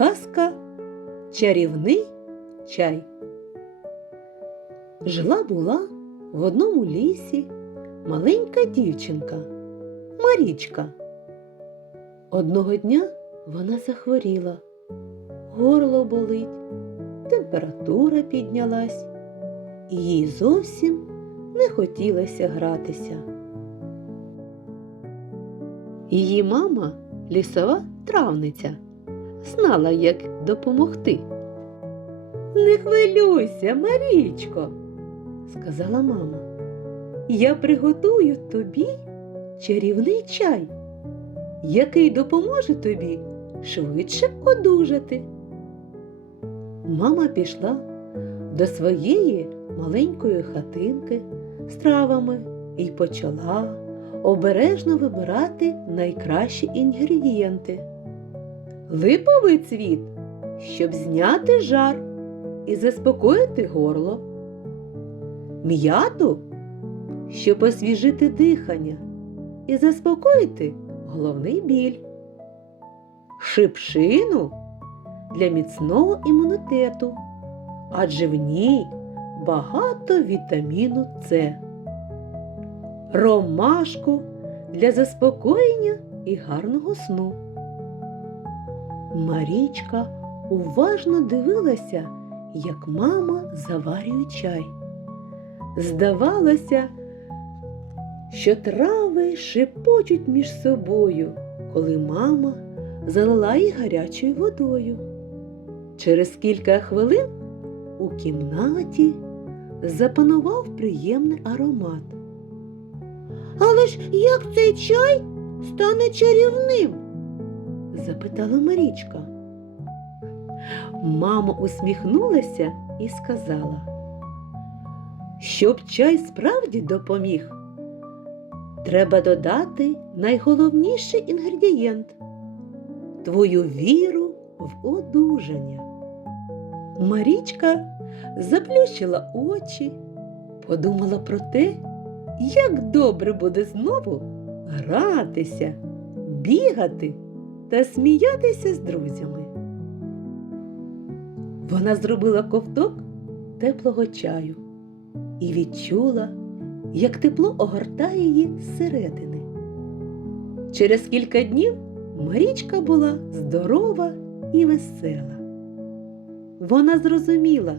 Казка Чарівний чай. Жила була в одному лісі маленька дівчинка Марічка. Одного дня вона захворіла, горло болить, температура піднялась, їй зовсім не хотілося гратися. Її мама, лісова травниця, знала, як допомогти. Не хвилюйся, Марічко, сказала мама. Я приготую тобі чарівний чай, який допоможе тобі швидше одужати. Мама пішла до своєї маленької хатинки з травами і почала обережно вибирати найкращі інгредієнти. Липовий цвіт, щоб зняти жар і заспокоїти горло. М'яту, щоб освіжити дихання і заспокоїти головний біль. Шипшину для міцного імунітету, адже в ній багато вітаміну С. Ромашку для заспокоєння і гарного сну. Марічка уважно дивилася, як мама заварює чай. Здавалося, що трави шепочуть між собою, коли мама залила їх гарячою водою. Через кілька хвилин у кімнаті запанував приємний аромат. Але ж як цей чай стане чарівним? Запитала Марічка. Мама усміхнулася і сказала, щоб чай справді допоміг, треба додати найголовніший інгредієнт твою віру в одужання. Марічка заплющила очі, подумала про те, як добре буде знову гратися, бігати та сміятися з друзями. Вона зробила ковток теплого чаю і відчула, як тепло огортає її зсередини. Через кілька днів Марічка була здорова і весела. Вона зрозуміла,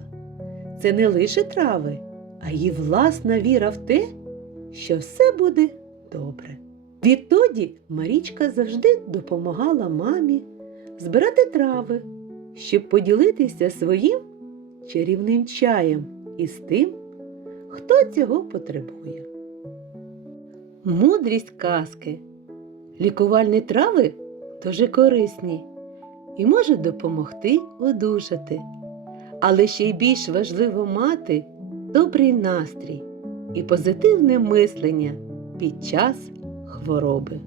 це не лише трави, а її власна віра в те, що все буде добре. Відтоді Марічка завжди допомагала мамі збирати трави, щоб поділитися своїм чарівним чаєм із тим, хто цього потребує. Мудрість казки. Лікувальні трави дуже корисні і можуть допомогти одужати. Але ще й більш важливо мати добрий настрій і позитивне мислення під час хвороби.